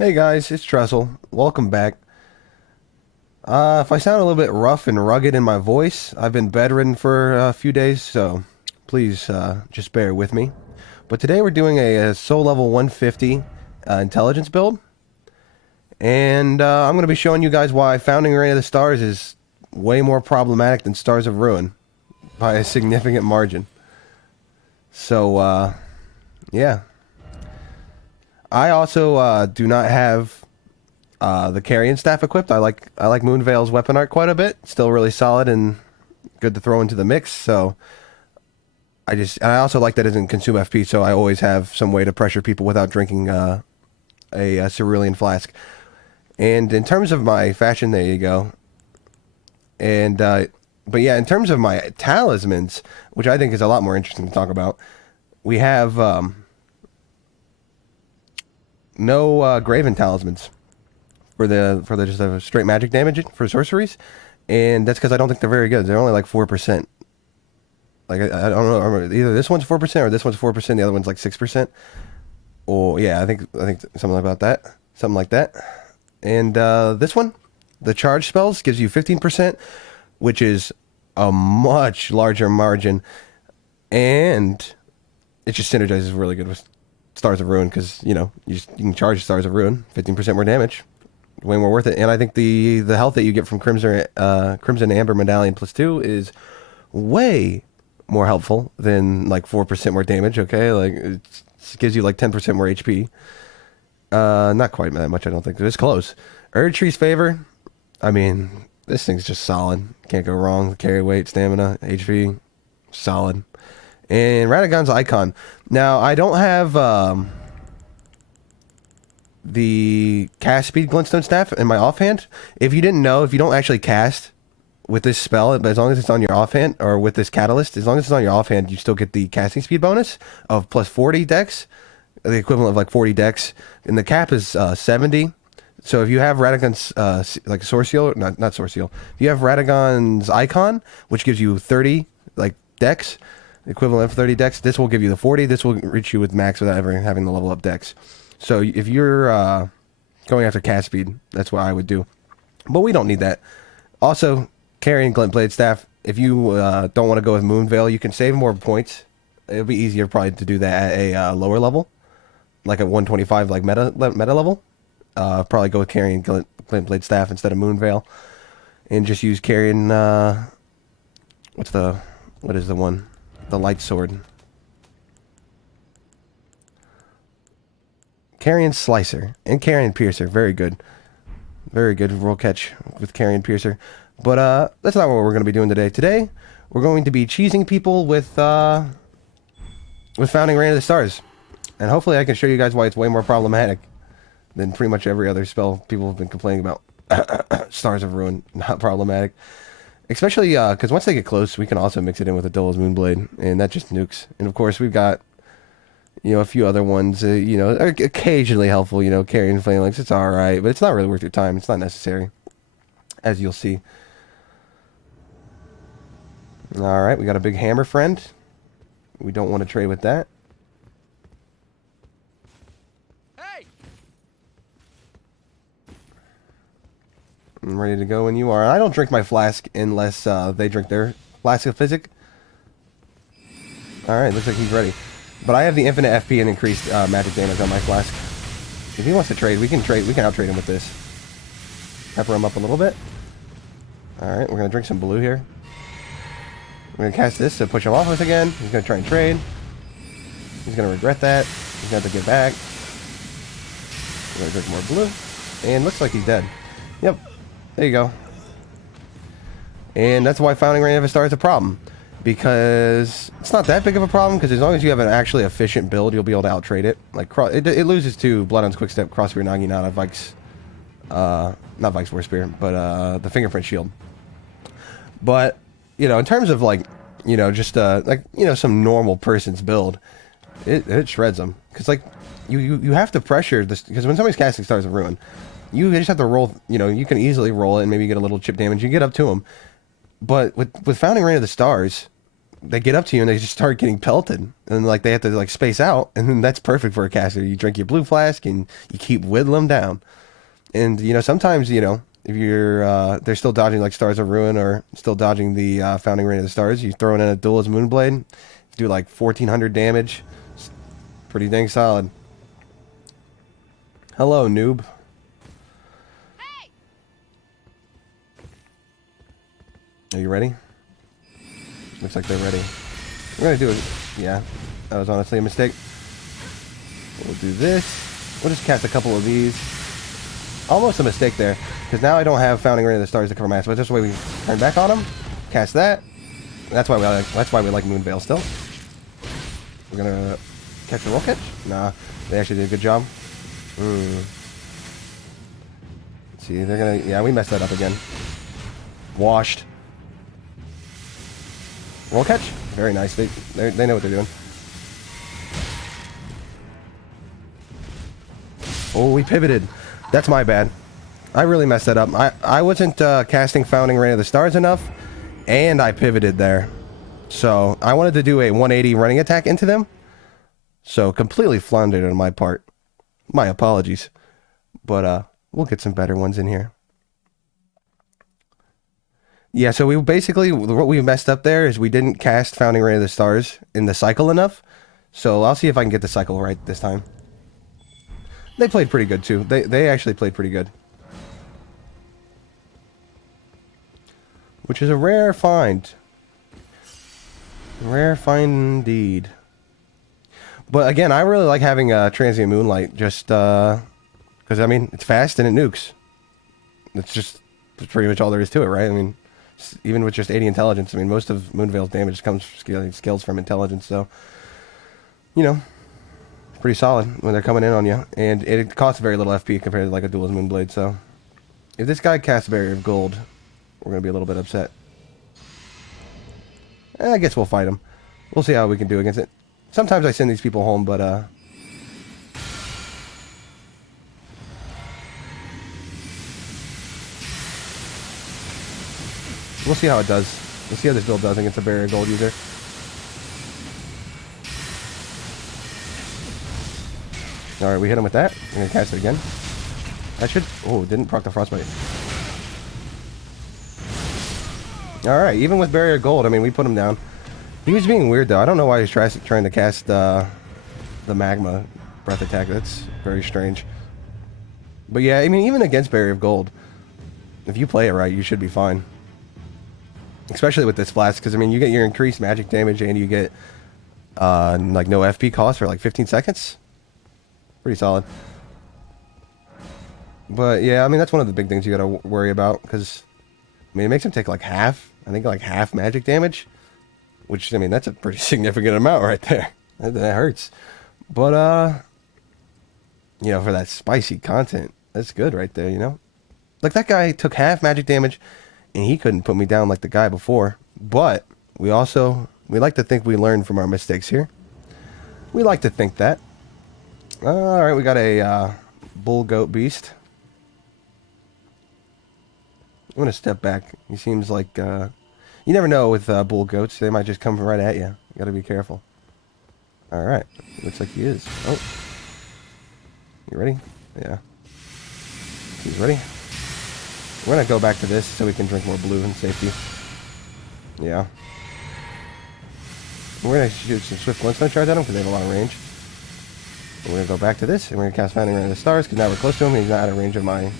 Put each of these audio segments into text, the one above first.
Hey guys, it's Trestle. Welcome back. If I sound a little bit rough and rugged in my voice, I've been bedridden for a few days, so please just bear with me. But today we're doing a soul level 150 intelligence build, and I'm going to be showing you guys why Founding Array of the Stars is way more problematic than Stars of Ruin by a significant margin. So, yeah. I also do not have the carrion staff equipped. I like Moonveil's weapon art quite a bit. Still really solid and good to throw into the mix. So I also like that it doesn't consume FP. So I always have some way to pressure people without drinking a cerulean flask. And in terms of my fashion, there you go. And but yeah, in terms of my talismans, which I think is a lot more interesting to talk about, we have no Graven talismans for the just straight magic damage for sorceries, and that's because I don't think they're very good. They're only like 4%. Like I don't know, either this one's 4% or this one's 4%. The other one's like 6%. Or yeah, I think something about that, something like that. And this one, the charge spells gives you 15%, which is a much larger margin, and it just synergizes really good with Stars of Ruin because you can charge Stars of Ruin 15% more damage, way more worth it. And I think the health that you get from Crimson Amber Medallion +2 is way more helpful than like 4% more damage. Okay, like it gives you like 10% more HP. Not quite that much, I don't think. It's close. Erdtree's Favor. I mean, this thing's just solid. Can't go wrong. Carry weight, stamina, HP, solid. And Radagon's Icon. Now, I don't have the cast speed Glintstone Staff in my offhand. If you didn't know, if you don't actually cast with this spell, but as long as it's on your offhand, or with this catalyst, as long as it's on your offhand, you still get the casting speed bonus of plus 40 dex, the equivalent of like 40 dex. And the cap is 70. So if you have Radagon's, like Sourceal, not Sourceal, if you have Radagon's Icon, which gives you 30 like dex, equivalent of 30 dex, this will give you the 40. This will reach you with max without ever having to level up dex. So if you're going after cast speed, that's what I would do. But we don't need that. Also, carrying Glintblade Staff, if you don't want to go with Moonveil, you can save more points. It'll be easier probably to do that at a lower level, like at 125, like meta level. Probably go with carrying Glintblade Staff instead of Moonveil, and just use carrying what is the one? The Light Sword. Carrion Slicer and Carrion Piercer. Very good. Very good roll catch with Carrion Piercer. But that's not what we're going to be doing today. Today, we're going to be cheesing people with Founding Reign of the Stars. And hopefully I can show you guys why it's way more problematic than pretty much every other spell people have been complaining about. Stars of Ruin, not problematic. Especially because once they get close, we can also mix it in with a Dola's Moonblade, and that just nukes. And of course, we've got a few other ones, are occasionally helpful. Carrying Phalanx, it's all right, but it's not really worth your time. It's not necessary, as you'll see. All right, we got a big hammer friend. We don't want to trade with that. I'm ready to go when you are. I don't drink my flask unless they drink their flask of physic. Alright, looks like he's ready. But I have the infinite FP and increased magic damage on my flask. If he wants to trade, we can out-trade him with this. Pepper him up a little bit. Alright, we're going to drink some blue here. We're going to cast this to push him off us again. He's going to try and trade. He's going to regret that. He's going to have to give back. We're going to drink more blue. And looks like he's dead. Yep. There you go. And that's why Founding Reign of a Star is a problem. Because it's not that big of a problem, because as long as you have an actually efficient build, you'll be able to out-trade it. Like, it loses to Bloodhound's Quickstep, Crossfire Naginata, Vike's, not Vike's War Spear, but the Fingerprint Shield. But, in terms of, like, just, some normal person's build, it shreds them. Because, like, you have to pressure this, because when somebody's casting Stars of Ruin, you just have to roll, you can easily roll it and maybe get a little chip damage. You get up to them. But with Founding Reign of the Stars, they get up to you and they just start getting pelted, and like they have to like space out, and then that's perfect for a caster. You drink your blue flask and you keep whittling them down. And you know, sometimes, you know, if you're they're still dodging like Stars of Ruin or still dodging the Founding Rain of the Stars, you throw in a Duelist Moonblade, do like 1400 damage. It's pretty dang solid. Hello, noob. Hey! Are you ready? Looks like they're ready. We're gonna do it. Yeah, that was honestly a mistake. We'll do this. We'll just cast a couple of these. Almost a mistake there, because now I don't have Founding Rain of the Stars to cover my ass. But this way we turn back on them, cast that. That's why we like Moonveil still. We're gonna catch a roll catch. Nah, they actually did a good job. Let's see, they're gonna. Yeah, we messed that up again. Washed. Roll catch. Very nice. They know what they're doing. Oh, we pivoted. That's my bad. I really messed that up. I wasn't casting Founding Rain of the Stars enough, and I pivoted there. So I wanted to do a 180 running attack into them. So completely floundered on my part. My apologies. But we'll get some better ones in here. Yeah, so we basically, what we messed up there is we didn't cast Founding Rain of the Stars in the cycle enough. So I'll see if I can get the cycle right this time. They played pretty good too. They actually played pretty good. Which is a rare find. Rare find indeed. But again, I really like having Transient Moonlight just because, I mean, it's fast and it nukes. That's pretty much all there is to it, right? I mean, even with just 80 intelligence, I mean, most of Moonveil's damage comes scales from intelligence, so, you know, pretty solid when they're coming in on you. And it costs very little FP compared to like a Duelist Moonblade, so if this guy casts Barrier of Gold, we're going to be a little bit upset. I guess we'll fight him. We'll see how we can do against it. Sometimes I send these people home, but we'll see how it does. We'll see how this build does against a Barrier of Gold user. Alright, we hit him with that. We're going to cast it again. That should... Oh, didn't proc the Frostbite. Alright, even with Barrier Gold, I mean, we put him down. He was being weird, though. I don't know why he's trying to cast the Magma Breath attack. That's very strange. But yeah, I mean, even against Barrier of Gold, if you play it right, you should be fine. Especially with this flask, because, I mean, you get your increased magic damage and you get, like, no FP cost for, like, 15 seconds. Pretty solid. But, yeah, I mean, that's one of the big things you gotta worry about, because, I mean, it makes him take, like, half, I think, like, half magic damage. Which, I mean, that's a pretty significant amount right there. That hurts. But, you know, for that spicy content, that's good right there, you know? Like, that guy took half magic damage, and he couldn't put me down like the guy before. But, we like to think we learned from our mistakes here. We like to think that. Alright, we got a, Bull Goat Beast. I'm gonna step back. He seems like, you never know with bull goats. They might just come right at you. You gotta be careful. Alright. Looks like he is. Oh. You ready? Yeah. He's ready. We're gonna go back to this so we can drink more blue in safety. Yeah. We're gonna shoot some Swift Glintstone shards at him because they have a lot of range. And we're gonna go back to this and we're gonna cast Founding Rain of the Stars because now we're close to him and he's not out of range of my...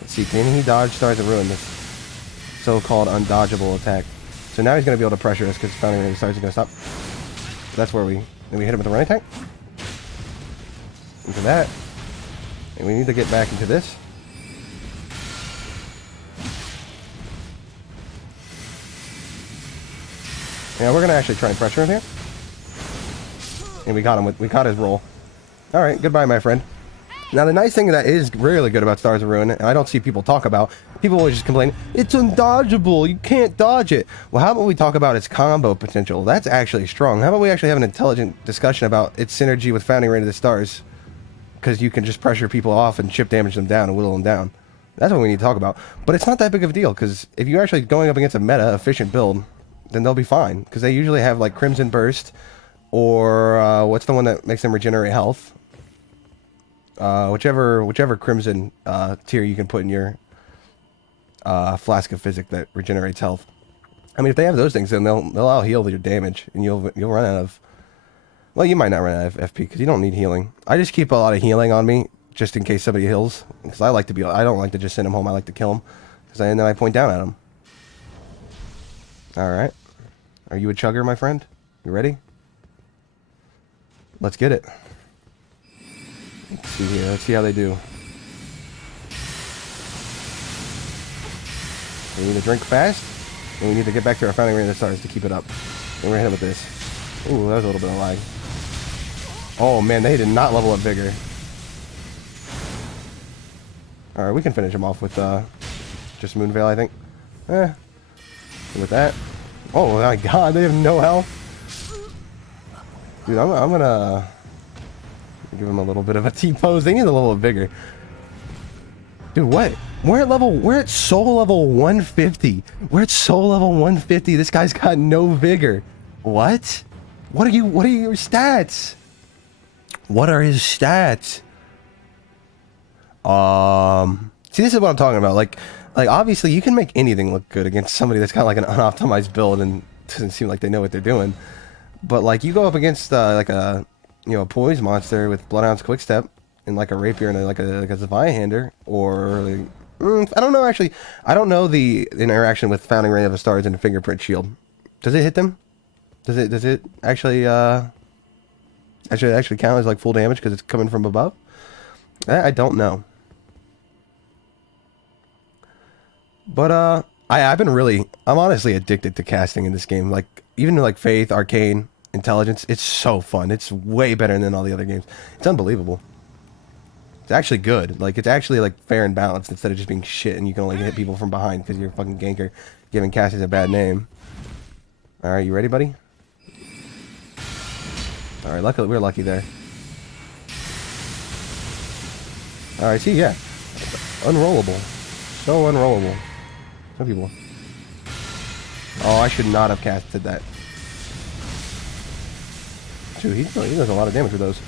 Let's see, can he dodge Stars of Ruin? This so-called undodgeable attack. So now he's going to be able to pressure us because Founding Rain of the Stars is going to stop. So that's where we hit him with the running attack. Into that. And we need to get back into this. Yeah, we're going to actually try and pressure him here. And we caught his roll. Alright, goodbye, my friend. Now, the nice thing that is really good about Stars of Ruin, and I don't see people talk about, people always just complain, it's undodgeable, you can't dodge it. Well, how about we talk about its combo potential? That's actually strong. How about we actually have an intelligent discussion about its synergy with Founding Rain of the Stars? Because you can just pressure people off and chip damage them down and whittle them down. That's what we need to talk about. But it's not that big of a deal, because if you're actually going up against a meta, efficient build, then they'll be fine. Because they usually have like Crimson Burst, or what's the one that makes them regenerate health? Whichever Crimson tier you can put in your Flask of Physic that regenerates health. I mean, if they have those things, then they'll out heal your damage, and you'll run out of. Well, you might not run out of FP because you don't need healing. I just keep a lot of healing on me just in case somebody heals, because I like to be. I don't like to just send them home. I like to kill them, and then I point down at them. All right, are you a chugger, my friend? You ready? Let's get it. Let's see here. Let's see how they do. We need to drink fast, and we need to get back to our Founding Ring of the Stars to keep it up. And we're gonna hit him with this. Ooh, that was a little bit of lag. Oh man, they did not level up Vigor. Alright, we can finish him off with just Moonveil, I think. With that. Oh my god, they have no health. Dude, I'm gonna give him a little bit of a T-pose. They need a level of Vigor. Dude, what? We're at soul level 150. We're at soul level 150. This guy's got no Vigor. What? What are your stats? What are his stats? See, this is what I'm talking about. Like obviously you can make anything look good against somebody that's got like an unoptimized build and doesn't seem like they know what they're doing. But like you go up against like a a poise monster with Bloodhound's Quickstep and like a rapier and like a Zweihander, or like, I don't know actually. I don't know the interaction with Founding Ring of the Stars and Fingerprint Shield. Does it hit them? Does it actually actually count as like full damage because it's coming from above? I don't know. But I'm honestly addicted to casting in this game. Like even like Faith, Arcane, Intelligence, it's so fun. It's way better than all the other games. It's unbelievable. It's actually good. Like it's actually like fair and balanced instead of just being shit and you can only hit people from behind because you're a fucking ganker giving casting a bad name. All right, you ready, buddy? All right, luckily we're lucky there. All right, see, yeah, unrollable, so unrollable. Some people. Oh, I should not have casted that. Dude, he does a lot of damage with those.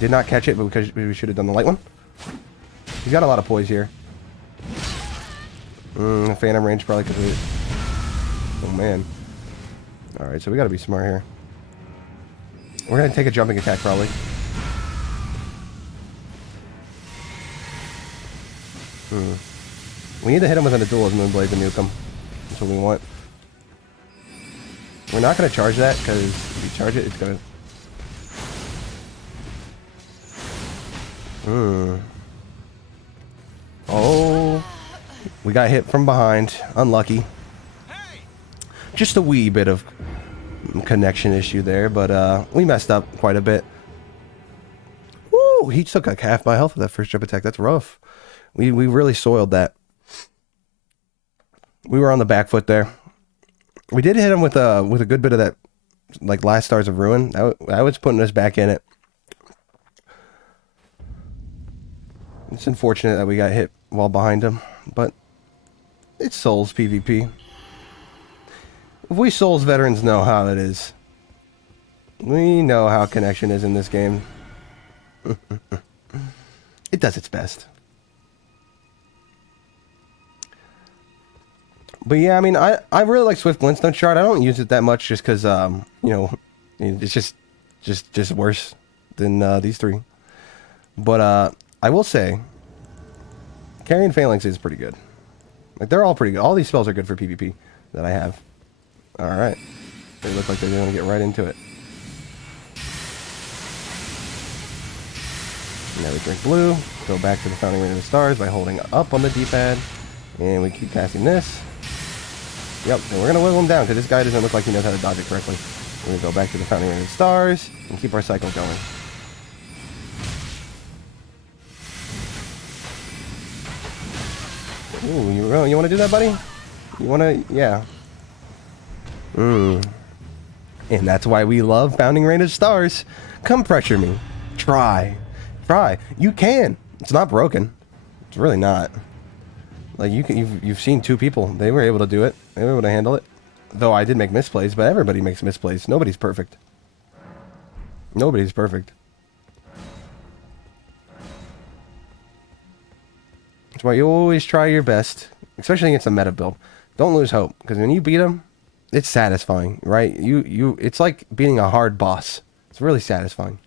Did not catch it, but because we should have done the light one. He's got a lot of poise here. Phantom range probably because of it. Oh man. Alright, so we gotta be smart here. We're gonna take a jumping attack probably. We need to hit him with an duel as Moonblade to nuke him. That's what we want. We're not gonna charge that because if we charge it, it's gonna. Oh, we got hit from behind. Unlucky. Just a wee bit of connection issue there, but we messed up quite a bit. Woo! He took like half my health with that first jump attack. That's rough. We really soiled that. We were on the back foot there. We did hit him with a good bit of that, like last Stars of Ruin. I was putting us back in it. It's unfortunate that we got hit while behind him, but it's Souls PvP. We Souls veterans know how it is. We know how connection is in this game. It does its best. But yeah, I mean, I really like Swift Glintstone Shard. I don't use it that much just because, it's just worse than these three. But I will say, Carrion Phalanx is pretty good. Like, they're all pretty good. All these spells are good for PvP that I have. Alright. They look like they're going to get right into it. Now we drink blue. Go back to the Founding Ring of the Stars by holding up on the D-pad. And we keep casting this. Yep, and we're going to whittle him down because this guy doesn't look like he knows how to dodge it correctly. We're going to go back to the Founding Ring of the Stars and keep our cycle going. Ooh, you want to do that, buddy? You want to? Yeah. And that's why we love Founding Ring of Stars. Come pressure me. Try. You can. It's not broken. It's really not. Like you've seen two people. They were able to do it. They were able to handle it. Though I did make misplays, but everybody makes misplays. Nobody's perfect. Nobody's perfect. That's why you always try your best, especially against a meta build. Don't lose hope, because when you beat them, it's satisfying, right? It's like beating a hard boss. It's really satisfying.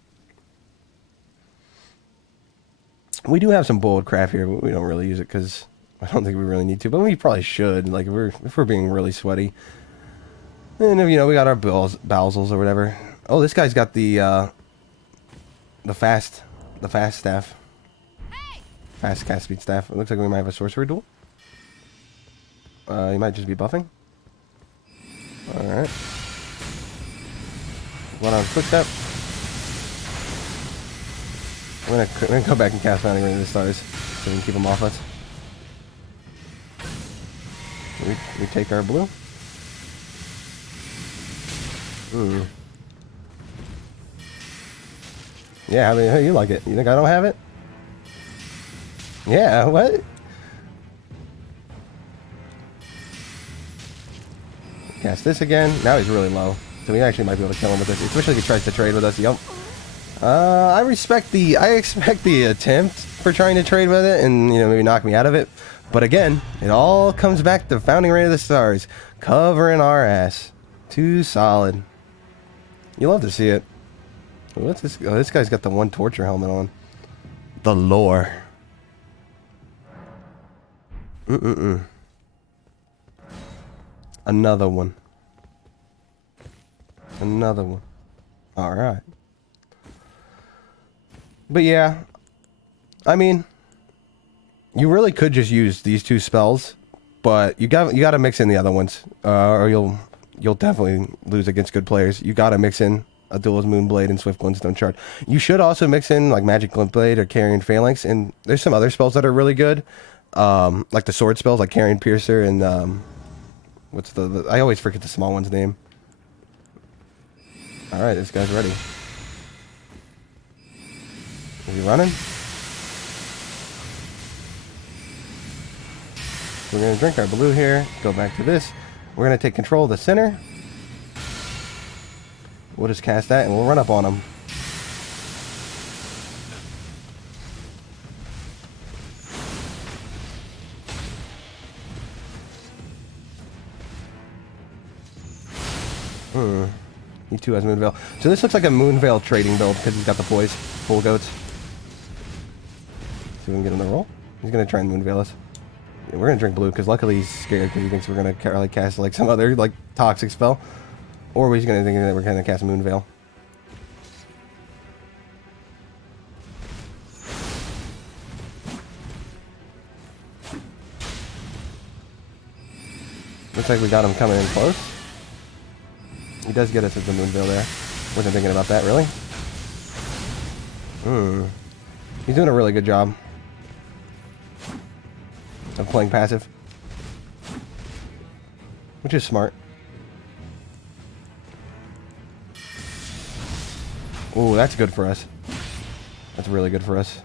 We do have some bold craft here, but we don't really use it because I don't think we really need to. But we probably should, like if we're being really sweaty. And if, we got our bowsels or whatever. Oh, this guy's got the fast staff. Hey! Fast cast speed staff. It looks like we might have a sorcery duel. He might just be buffing. Alright. One on quick step. I'm gonna go back and cast Founding Ring of the Stars so we can keep them off us. We take our blue. Yeah, how do you like it? You think I don't have it? Yeah, what? Cast this again. Now he's really low. So we actually might be able to kill him with this. Especially if he tries to trade with us. Yup. I expect the attempt for trying to trade with it and, maybe knock me out of it. But again, it all comes back to Founding Ring of the Stars. Covering our ass. Too solid. You love to see it. What's this? Oh, this guy's got the one torture helmet on. The lore. Another one. Another one. Alright. But yeah. I mean, you really could just use these two spells, but you got to mix in the other ones, or you'll definitely lose against good players. You got to mix in a Duelist Moonblade and Swift Glintstone Shard. You should also mix in like Magic Glintblade or Carrion Phalanx, and there's some other spells that are really good, like the sword spells like Carrion Piercer and what's the I always forget the small one's name. All right, this guy's ready. Is he running? We're going to drink our blue here, go back to this. We're going to take control of the center. We'll just cast that and we'll run up on him. He too has Moonveil. So this looks like a Moonveil trading build because he's got the poise. Full goats. See if we can get him to roll. He's going to try and Moonveil us. Yeah, we're going to drink blue because luckily he's scared because he thinks we're going to cast like some other like toxic spell. Or he's going to think that we're going to cast Moonveil. Looks like we got him coming in close. He does get us with the Moonveil there. Wasn't thinking about that, really. He's doing a really good job of playing passive. Which is smart. Ooh, that's good for us. That's really good for us.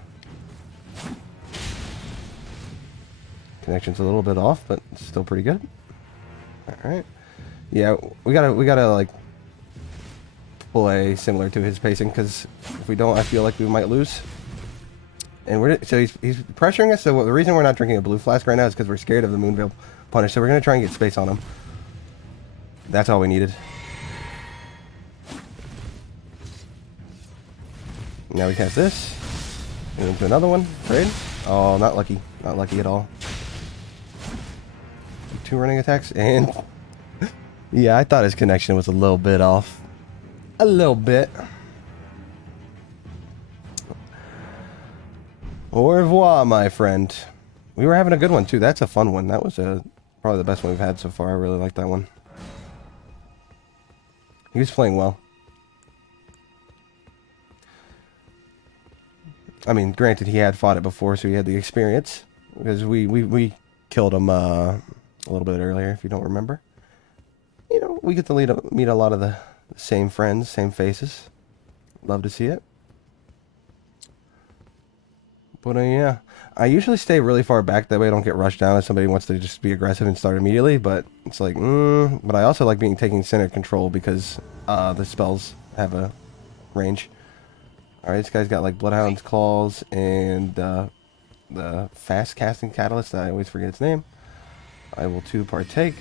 Connection's a little bit off, but still pretty good. Alright. Yeah, we gotta like play similar to his pacing, because if we don't, I feel like we might lose. And he's pressuring us. So the reason we're not drinking a blue flask right now is because we're scared of the Moonveil punish. So we're gonna try and get space on him. That's all we needed. Now we cast this. And into another one. Trade. Oh, not lucky. Not lucky at all. 2 running attacks and. Yeah, I thought his connection was a little bit off. A little bit. Au revoir, my friend. We were having a good one, too. That's a fun one. That was probably the best one we've had so far. I really like that one. He was playing well. I mean, granted, he had fought it before, so he had the experience. Because we killed him a little bit earlier, if you don't remember. You know, we get to meet a lot of the same friends, same faces. Love to see it. But yeah, I usually stay really far back, that way I don't get rushed down if somebody wants to just be aggressive and start immediately, but it's like, but I also like taking center control because the spells have a range. Alright, this guy's got like Bloodhound's Claws and the fast casting catalyst, I always forget its name. I will too partake.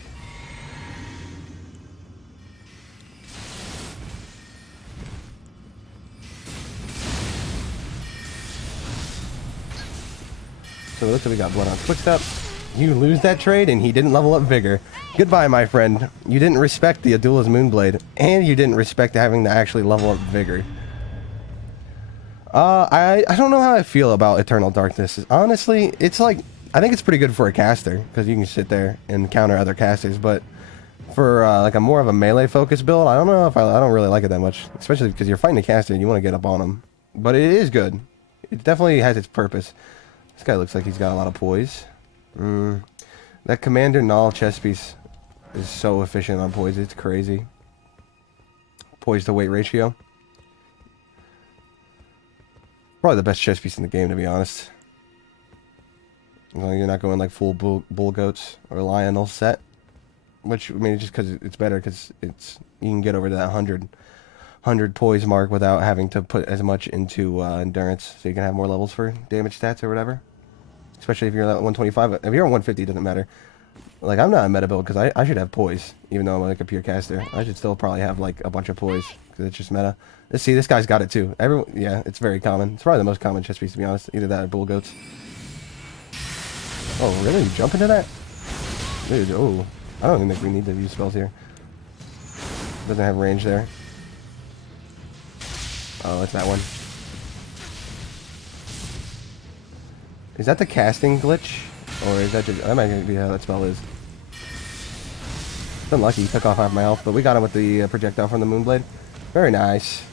So it looks like we got Bloodhound's Quickstep. You lose that trade and he didn't level up Vigor. Goodbye, my friend. You didn't respect the Adula's Moonblade, and you didn't respect having to actually level up Vigor. I don't know how I feel about Eternal Darkness. Honestly, it's like, I think it's pretty good for a caster, because you can sit there and counter other casters, but for like a more of a melee focused build, I don't know if I don't really like it that much, especially because you're fighting a caster and you want to get up on him. But it is good. It definitely has its purpose. This guy looks like he's got a lot of poise. That Commander Null chest piece is so efficient on poise, it's crazy. Poise to weight ratio. Probably the best chess piece in the game, to be honest. As long as you're not going like full bull goats or Lionel set. Which, I mean, just because it's better, because it's, you can get over to that 100 poise mark without having to put as much into endurance, so you can have more levels for damage stats or whatever. Especially if you're at 125. If you're at 150, it doesn't matter. Like, I'm not a meta build because I should have poise, even though I'm like a pure caster. I should still probably have like a bunch of poise because it's just meta. Let's see, this guy's got it too. Everyone, yeah, it's very common. It's probably the most common chess piece, to be honest. Either that or bull goats. Oh, really? You jump into that? Dude, oh. I don't even think we need to use spells here. Doesn't have range there. Oh, that's that one. Is that the casting glitch? Or is that just... That might be how that spell is. Unlucky, he took off half my health, but we got him with the projectile from the Moonblade. Very nice.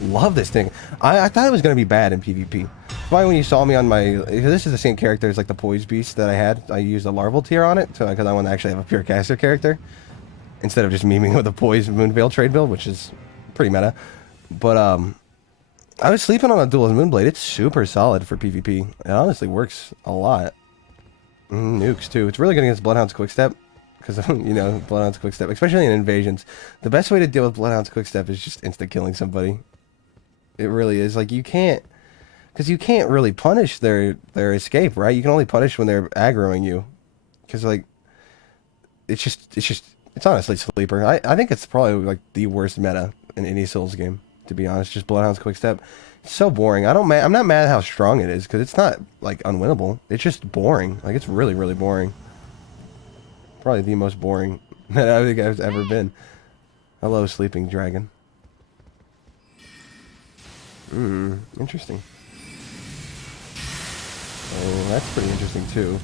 Love this thing. I thought it was going to be bad in PvP. Why when you saw me on my... This is the same character as like the Poise Beast that I had. I used a larval tier on it because I want to actually have a pure caster character. Instead of just memeing with a Poise Moonveil trade build, which is pretty meta. But I was sleeping on a Duel's Moonblade. It's super solid for PvP. It honestly works a lot. Nukes too. It's really good against Bloodhound's Quickstep. Because, you know, Bloodhound's Quickstep, especially in invasions. The best way to deal with Bloodhound's Quickstep is just insta-killing somebody. It really is. Like, you can't... Because you can't really punish their escape, right? You can only punish when they're aggroing you. Because, like... It's honestly sleeper. I think it's probably, like, the worst meta in any Souls game, to be honest. Just Bloodhound's Quickstep. It's so boring. I'm not mad at how strong it is, because it's not, like, unwinnable. It's just boring. Like, it's really, really boring. Probably the most boring that I think I've ever been. Hello, sleeping dragon. Interesting. Oh, that's pretty interesting too.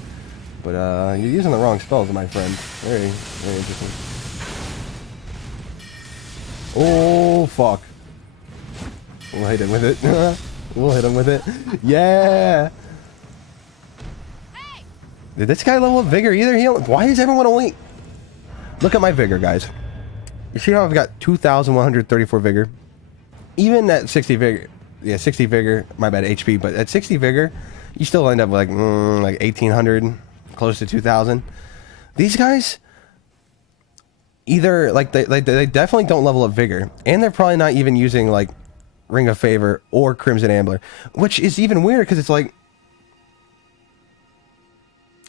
But you're using the wrong spells, my friend. Very, very interesting. Oh, fuck. We'll hit him with it. We'll hit him with it. Yeah! Did this guy level up Vigor either? Why is everyone only... Look at my Vigor, guys. You see how I've got 2,134 Vigor? Even at 60 Vigor... Yeah, 60 Vigor, my bad, HP, but at 60 Vigor, you still end up with like 1,800, close to 2,000. These guys... Either, like, they definitely don't level up Vigor, and they're probably not even using, like, Ring of Favor or Crimson Ambler, which is even weird, because it's like...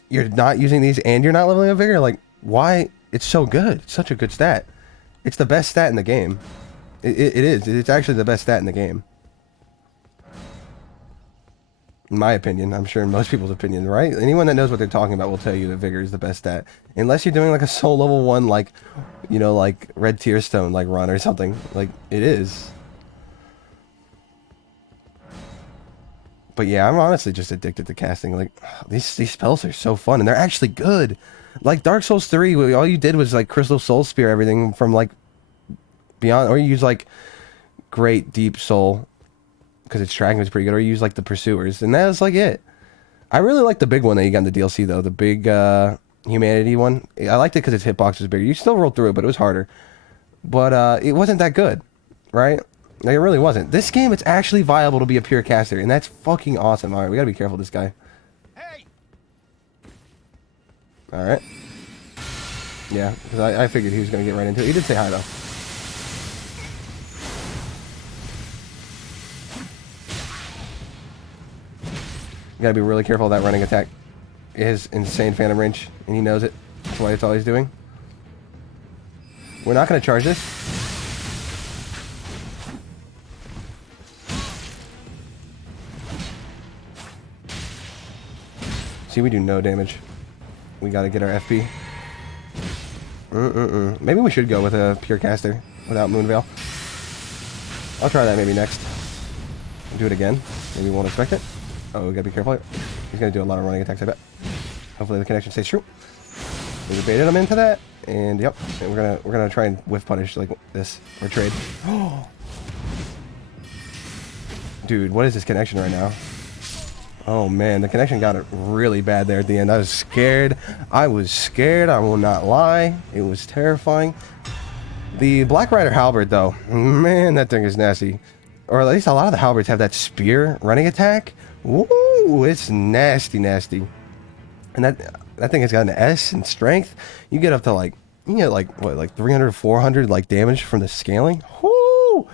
You're not using these and you're not leveling up Vigor? Like, why? It's so good. It's such a good stat. It's the best stat in the game. It is. It's actually the best stat in the game. In my opinion. I'm sure in most people's opinion, right? Anyone that knows what they're talking about will tell you that Vigor is the best stat. Unless you're doing like a soul level 1, like, you know, like Red Tear Stone, like run or something. Like, it is. But yeah, I'm honestly just addicted to casting. Like, these spells are so fun, and they're actually good. Like Dark Souls 3, all you did was like Crystal Soul Spear everything from like beyond, or you use like Great Deep Soul because its tracking is pretty good, or you use like the Pursuers, and that was like it. I really like the big one that you got in the DLC though, the big Humanity one. I liked it because its hitbox was bigger. You still rolled through it, but it was harder. But it wasn't that good, right? Like, it really wasn't. This game, it's actually viable to be a pure caster, and that's fucking awesome. Alright, we gotta be careful with this guy. Alright. Yeah, because I figured he was going to get right into it. He did say hi, though. You gotta be really careful of that running attack. It has insane phantom range, and he knows it. That's why it's all he's doing. We're not going to charge this. See, we do no damage. We gotta get our FP. Maybe we should go with a pure caster without Moonveil. I'll try that maybe next. Do it again. Maybe we won't expect it. Oh, we gotta be careful. He's gonna do a lot of running attacks, I bet. Hopefully the connection stays true. We baited him into that, and yep. And we're gonna try and whiff punish like this or trade. Dude, what is this connection right now? Oh man, the connection got it really bad there at the end. I was scared. I will not lie. It was terrifying. The Black Rider Halberd, though, man, that thing is nasty. Or at least a lot of the Halberds have that spear running attack. Woo, it's nasty, nasty. And that thing has got an S in strength. You get up to like, you get like, what, like 300, 400 like damage from the scaling. Woo!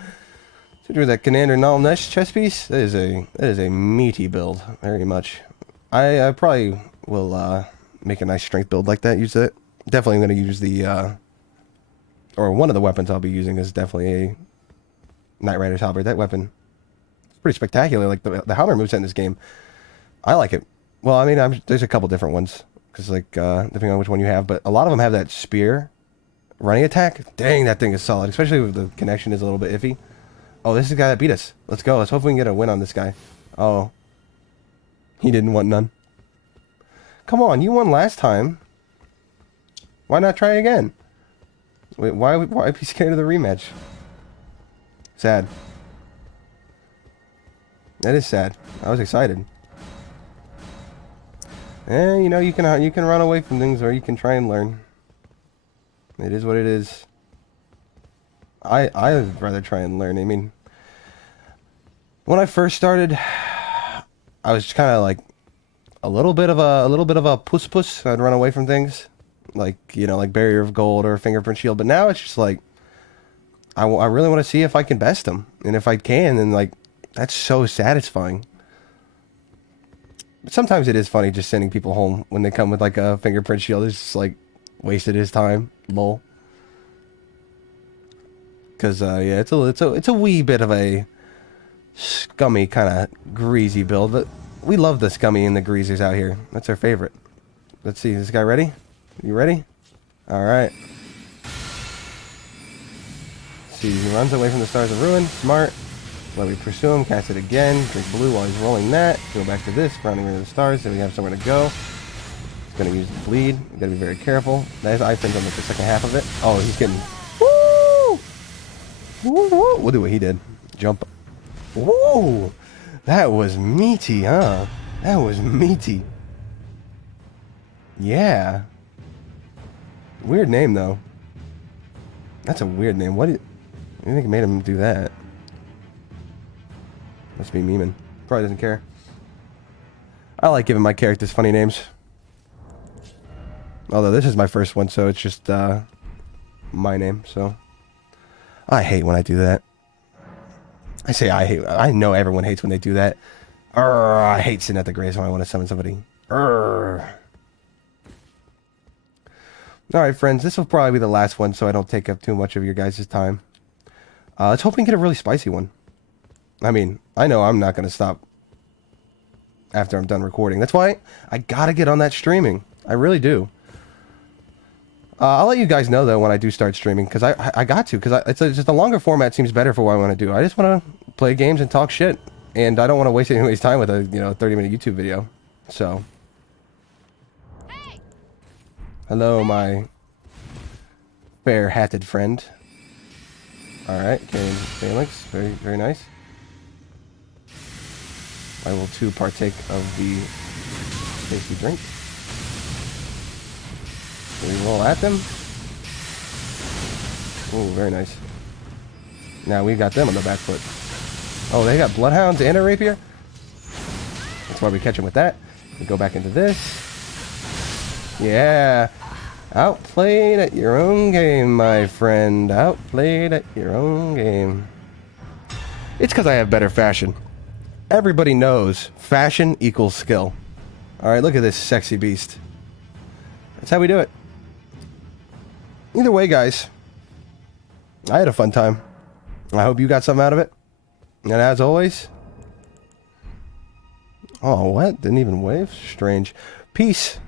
With that Commander Null Nesh chest piece, that is a meaty build, very much. I probably will make a nice strength build like that. Use it. Definitely going to use the or one of the weapons I'll be using is definitely a Knight Rider's halberd. That weapon is pretty spectacular. Like the halberd moveset in this game, I like it. Well, I mean, there's a couple different ones because like depending on which one you have, but a lot of them have that spear running attack. Dang, that thing is solid, especially if the connection is a little bit iffy. Oh, this is the guy that beat us. Let's go. Let's hope we can get a win on this guy. Oh. He didn't want none. Come on, you won last time. Why not try again? Wait, why be scared of the rematch? Sad. That is sad. I was excited. You know, you can run away from things or you can try and learn. It is what it is. I would rather try and learn. I mean, when I first started, I was kind of like a little bit of a puss. I'd run away from things, like like Barrier of Gold or Fingerprint Shield. But now it's just like I really want to see if I can best them, and if I can, then like that's so satisfying. But sometimes it is funny just sending people home when they come with like a Fingerprint Shield. It's just like wasted his time, lol. Because, yeah, it's a wee bit of a scummy, kind of greasy build, but we love the scummy and the greasers out here. That's our favorite. Let's see, is this guy ready? You ready? Alright. See, he runs away from the Stars of Ruin. Smart. Let me pursue him, cast it again, drink blue while he's rolling that, go back to this, rounding into the stars, so we have somewhere to go. He's going to use the bleed. We've got to be very careful. That is, I think, on the second half of it. Oh, he's getting... We'll do what he did. Jump. Whoa! That was meaty, huh? That was meaty. Yeah. Weird name, though. That's a weird name. What do you think made him do that? Must be memeing. Probably doesn't care. I like giving my characters funny names. Although this is my first one, so it's just my name, so... I hate when I do that. I say I hate. I know everyone hates when they do that. I hate sitting at the graves when I want to summon somebody. Alright, friends. This will probably be the last one, so I don't take up too much of your guys' time. Let's hope we can get a really spicy one. I mean, I know I'm not going to stop after I'm done recording. That's why I got to get on that streaming. I really do. I'll let you guys know, though, when I do start streaming, because I got to, because it's just a longer format seems better for what I want to do. I just want to play games and talk shit, and I don't want to waste anybody's time with a 30-minute YouTube video. So, Hey! hello, my fair-hatted friend. All right, carrying phalanx, very very nice. I will too partake of the tasty drink. We roll at them. Oh, very nice. Now we got them on the back foot. Oh, they got bloodhounds and a rapier? That's why we catch them with that. We go back into this. Yeah. Outplayed at your own game, my friend. Outplayed at your own game. It's because I have better fashion. Everybody knows fashion equals skill. Alright, look at this sexy beast. That's how we do it. Either way, guys, I had a fun time. I hope you got something out of it. And as always... Oh, what? Didn't even wave? Strange. Peace.